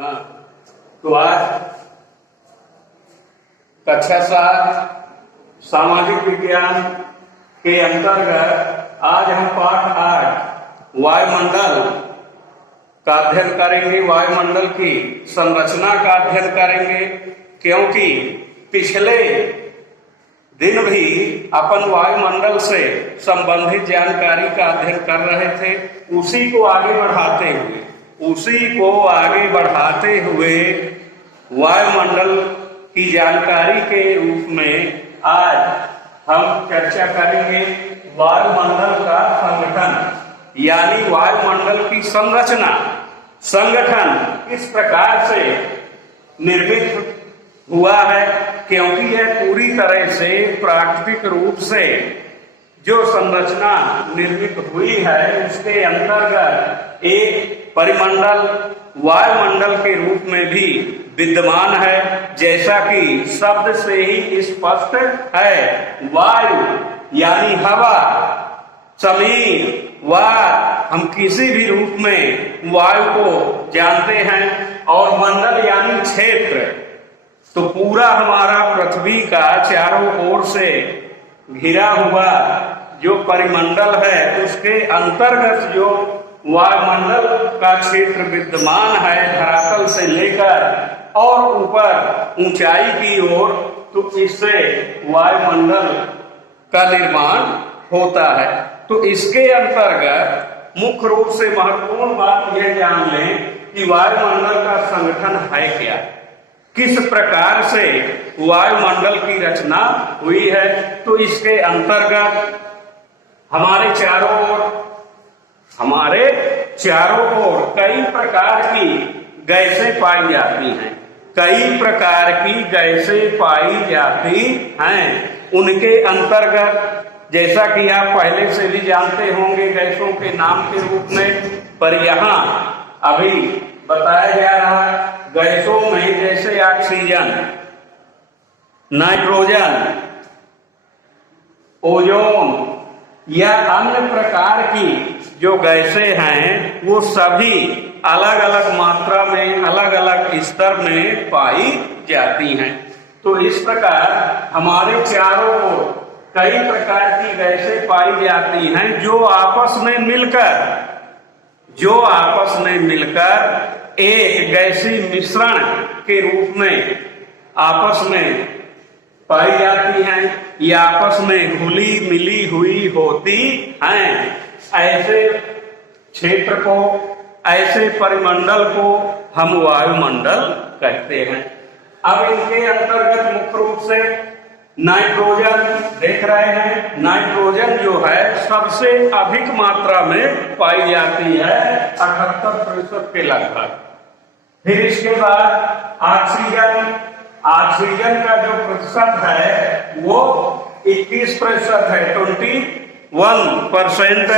हाँ, तो आज कक्षा 7 सामाजिक विज्ञान के अंतर्गत आज हम पाठ 8 वायुमंडल का अध्ययन करेंगे। वायुमंडल की संरचना का अध्ययन करेंगे, क्योंकि पिछले दिन भी अपन वायुमंडल से संबंधित जानकारी का अध्ययन कर रहे थे। उसी को आगे बढ़ाते हुए वायुमंडल की जानकारी के रूप में आज हम चर्चा करेंगे वायुमंडल का संगठन, यानी वायुमंडल की संगठन किस प्रकार से निर्मित हुआ है, क्योंकि यह पूरी तरह से प्राकृतिक रूप से जो संरचना निर्मित हुई है उसके अंतर्गत एक परिमंडल वायुमंडल के रूप में भी विद्यमान है। जैसा कि शब्द से ही स्पष्ट है, वायु यानी हवा, जमीन, हम किसी भी रूप में वायु को जानते हैं, और मंडल यानी क्षेत्र। तो पूरा हमारा पृथ्वी का चारों ओर से घिरा हुआ जो परिमंडल है उसके अंतर्गत जो वायुमंडल का क्षेत्र विद्यमान है, धरातल से लेकर और ऊपर ऊंचाई की ओर, तो इससे वायुमंडल का निर्माण होता है। तो इसके अंतर्गत मुख्य रूप से महत्वपूर्ण बात यह जान लें कि वायुमंडल का संगठन है क्या, किस प्रकार से वायुमंडल की रचना हुई है। तो इसके अंतर्गत हमारे चारों ओर कई प्रकार की गैसें पाई जाती हैं। उनके अंतर्गत जैसा कि आप पहले से भी जानते होंगे गैसों के नाम के रूप में, पर यहाँ अभी बताया जा रहा है गैसों में जैसे ऑक्सीजन, नाइट्रोजन, ओजोन या अन्य प्रकार की जो गैसें हैं वो सभी अलग अलग मात्रा में, अलग अलग स्तर में पाई जाती हैं। तो इस प्रकार हमारे चारों ओर कई प्रकार की गैसें पाई जाती हैं जो आपस में मिलकर एक गैसीय मिश्रण के रूप में आपस में पाई जाती हैं या आपस में घुली मिली हुई होती हैं। ऐसे क्षेत्र को, ऐसे परिमंडल को हम वायुमंडल कहते हैं। अब इनके अंतर्गत मुख्य रूप से नाइट्रोजन देख रहे हैं। नाइट्रोजन जो है सबसे अधिक मात्रा में पाई जाती है, 78% के लगभग। फिर इसके बाद ऑक्सीजन का जो प्रतिशत है वो 21% है, 21%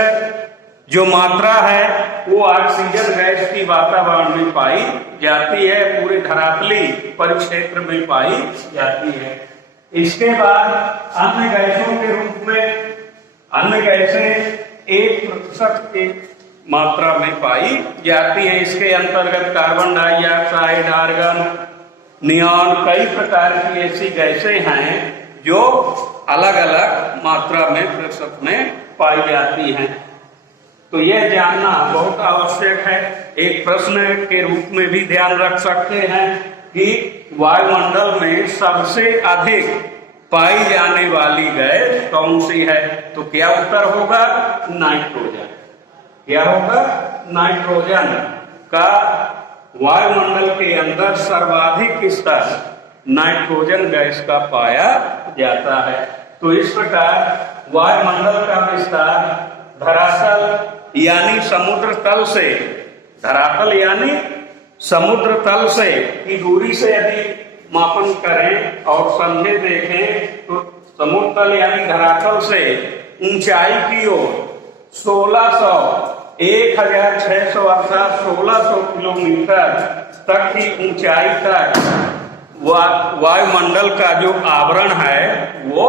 जो मात्रा है वो ऑक्सीजन गैस की वातावरण में पाई जाती है, पूरे धरातली परिक्षेत्र में पाई जाती है। इसके बाद अन्य गैसों के रूप में अन्य गैसें 1% की मात्रा में पाई जाती है। इसके अंतर्गत कार्बन डाइऑक्साइड, आर्गन, नियॉन, कई प्रकार की ऐसी गैसें हैं जो अलग अलग मात्रा में प्रतिशत में पाई जाती हैं। तो यह जानना बहुत आवश्यक है। एक प्रश्न के रूप में भी ध्यान रख सकते हैं कि वायुमंडल में सबसे अधिक पाई जाने वाली गैस कौन सी है। तो क्या उत्तर होगा? नाइट्रोजन। क्या होगा? नाइट्रोजन का वायुमंडल के अंदर सर्वाधिक स्तर नाइट्रोजन गैस का पाया जाता है। तो इस प्रकार वायुमंडल का विस्तार धरातल यानी समुद्र तल से, धरातल यानी समुद्र तल से की दूरी से यदि मापन करें और समझे देखें तो समुद्र तल यानी धरातल से ऊंचाई की ओर 1600 अर्थात 1600 किलोमीटर तक की ऊंचाई तक वायुमंडल का जो आवरण है वो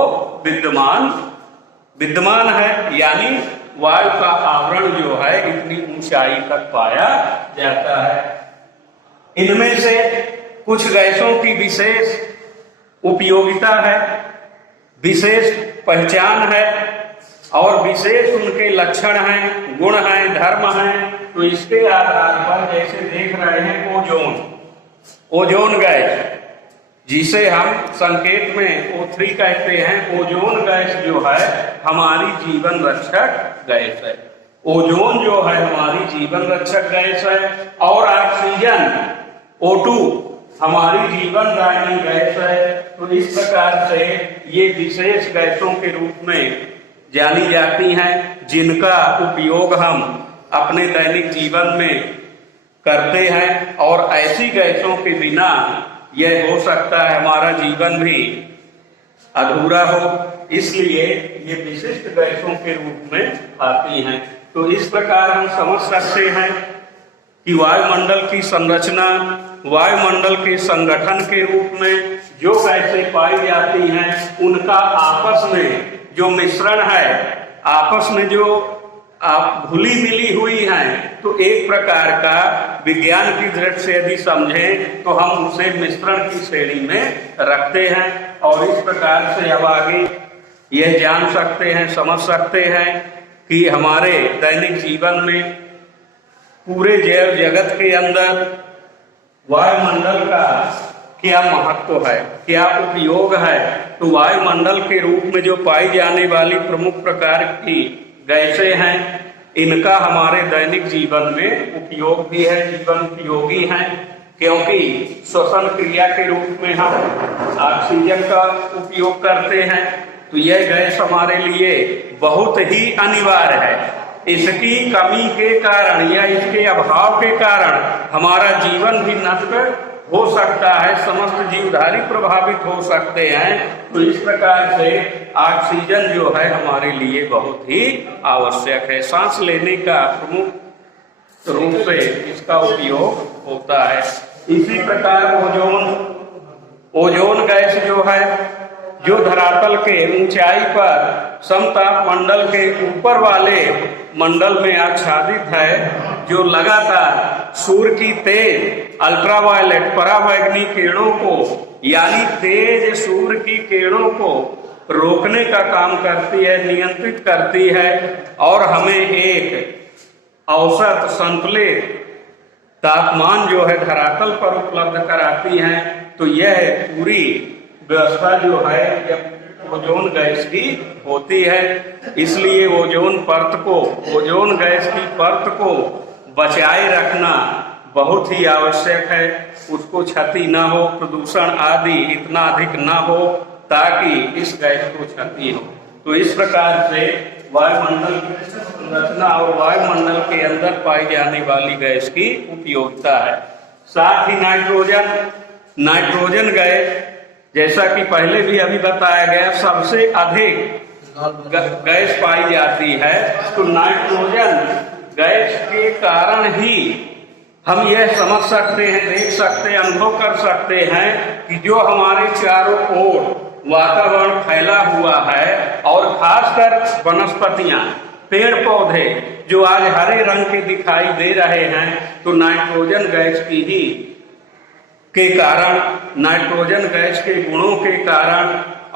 विद्यमान है, यानी वायु का आवरण जो है इतनी ऊंचाई तक पाया जाता है। इनमें से कुछ गैसों की विशेष उपयोगिता है, विशेष पहचान है और विशेष उनके लक्षण हैं, गुण हैं, धर्म हैं। तो इसके आधार पर जैसे देख रहे हैं ओजोन गैस, जिसे हम संकेत में O3 कहते हैं। ओजोन गैस जो है हमारी जीवन रक्षक गैस है। ओजोन जो है हमारी जीवन रक्षक गैस है और ऑक्सीजन O2 हमारी जीवन दायिनी गैस है। तो इस प्रकार से ये विशेष गैसों के रूप में जानी जाती हैं, जिनका उपयोग हम अपने दैनिक जीवन में करते हैं और ऐसी गैसों के बिना यह हो सकता है हमारा जीवन भी अधूरा हो, इसलिए ये विशिष्ट गैसों के रूप में आती हैं। तो इस प्रकार हम समझ सकते हैं कि वायुमंडल की संरचना, वायुमंडल के संगठन के रूप में जो गैसें पाई जाती हैं उनका आपस में जो मिश्रण है, आपस में जो आप घुली मिली हुई हैं, तो एक प्रकार का विज्ञान की दृष्टि से यदि समझें तो हम उसे मिश्रण की श्रेणी में रखते हैं। और इस प्रकार से अब आगे यह जान सकते हैं, समझ सकते हैं कि हमारे दैनिक जीवन में पूरे जैव जगत के अंदर वायुमंडल का क्या महत्व है, क्या उपयोग है। तो वायुमंडल के रूप में जो पाई जाने वाली प्रमुख प्रकार की गैसें हैं, इनका हमारे दैनिक जीवन में उपयोग भी है, जीवन उपयोगी हैं, क्योंकि श्वसन क्रिया के रूप में हम ऑक्सीजन का उपयोग करते हैं। तो यह गैस हमारे लिए बहुत ही अनिवार्य है। इसकी कमी के कारण या इसके अभाव के कारण हमारा जीवन भी नष्ट हो सकता है, समस्त जीवधारी प्रभावित हो सकते हैं। तो इस प्रकार से ऑक्सीजन जो है हमारे लिए बहुत ही आवश्यक है। सांस लेने का प्रमुख रूप से इसका उपयोग होता है। इसी प्रकार ओजोन गैस जो है, जो धरातल के ऊंचाई पर समताप मंडल के ऊपर वाले मंडल में आच्छादित है, जो लगातार सूर्य की तेज अल्ट्रावायलेट पराबैंगनी किरणों को यानी तेज सूर्य की किरणों को रोकने का काम करती है, नियंत्रित करती है और हमें एक औसत संतुलित तापमान जो है धरातल पर उपलब्ध कराती है। तो यह पूरी व्यवस्था जो है जब ओजोन गैस की होती है, इसलिए ओजोन गैस की परत को बचाए रखना बहुत ही आवश्यक है। उसको क्षति ना हो, प्रदूषण आदि इतना अधिक ना हो ताकि इस गैस को क्षति हो। तो इस प्रकार से वायुमंडल की संरचना और वायुमंडल के अंदर पाई जाने वाली गैस की उपयोगिता है। साथ ही नाइट्रोजन गैस, जैसा कि पहले भी अभी बताया गया, सबसे अधिक गैस पाई जाती है। तो नाइट्रोजन गैस के कारण ही हम यह समझ सकते हैं, देख सकते हैं, अनुभव कर सकते हैं कि जो हमारे चारों ओर वातावरण फैला हुआ है और खासकर वनस्पतियां, पेड़ पौधे जो आज हरे रंग के दिखाई दे रहे हैं, तो नाइट्रोजन गैस की ही के कारण, नाइट्रोजन गैस के गुणों के कारण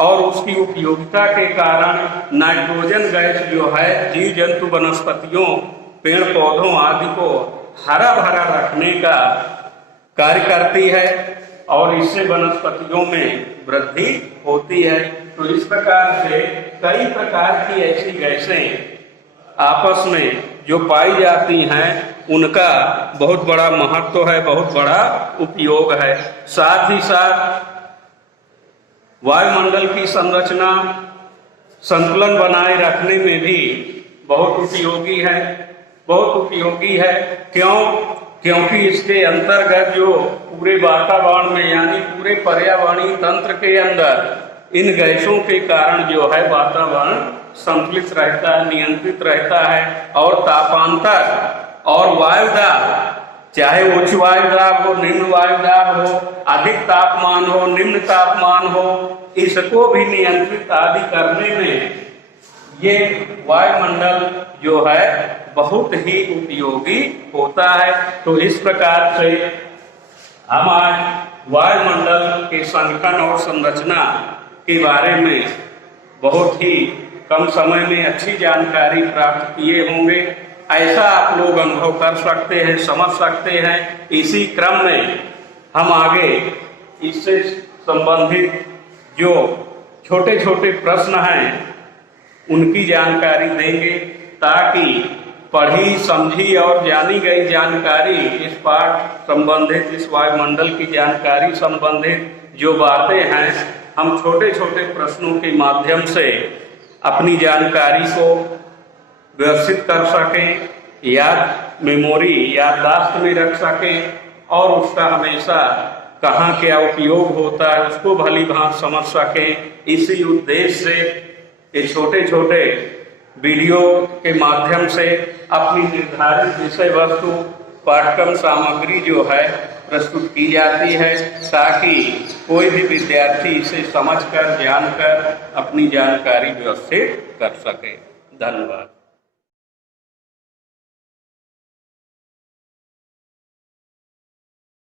और उसकी उपयोगिता के कारण नाइट्रोजन गैस जो है जीव जंतु वनस्पतियों, पेड़ पौधों आदि को हरा भरा रखने का कार्य करती है और इससे वनस्पतियों में वृद्धि होती है। तो इस प्रकार से कई प्रकार की ऐसी गैसें आपस में जो पाई जाती हैं, उनका बहुत बड़ा महत्व है, बहुत बड़ा उपयोग है। साथ ही साथ वायुमंडल की संरचना संतुलन बनाए रखने में भी बहुत उपयोगी है, बहुत उपयोगी है। क्योंकि इसके अंतर्गत जो पूरे वातावरण में यानी पूरे पर्यावरणीय तंत्र के अंदर इन गैसों के कारण जो है वातावरण संतुलित रहता है, नियंत्रित रहता है और तापांतर और वायुदाब, चाहे उच्च वायुदाब हो, निम्न वायुदाब हो, अधिक तापमान हो, निम्न तापमान हो, इसको भी नियंत्रित आदि करने में ये वायुमंडल जो है बहुत ही उपयोगी होता है। तो इस प्रकार से हम आज वायुमंडल के संगठन और संरचना के बारे में बहुत ही कम समय में अच्छी जानकारी प्राप्त किए होंगे। ऐसा आप लोग अनुभव कर सकते हैं, समझ सकते हैं। इसी क्रम में हम आगे इससे संबंधित जो छोटे छोटे प्रश्न हैं उनकी जानकारी देंगे, ताकि पढ़ी समझी और जानी गई जानकारी, इस पाठ संबंधित, इस वायुमंडल की जानकारी संबंधित जो बातें हैं, हम छोटे छोटे प्रश्नों के माध्यम से अपनी जानकारी को व्यवस्थित कर सकें, याददाश्त में रख सकें और उसका हमेशा कहाँ क्या उपयोग होता है उसको भली भांति समझ सकें। इसी उद्देश्य से ये छोटे छोटे वीडियो के माध्यम से अपनी निर्धारित विषय वस्तु पाठ्यक्रम सामग्री जो है प्रस्तुत की जाती है, ताकि कोई भी विद्यार्थी इसे समझकर, जानकर अपनी जानकारी व्यवस्थित कर सके। धन्यवाद।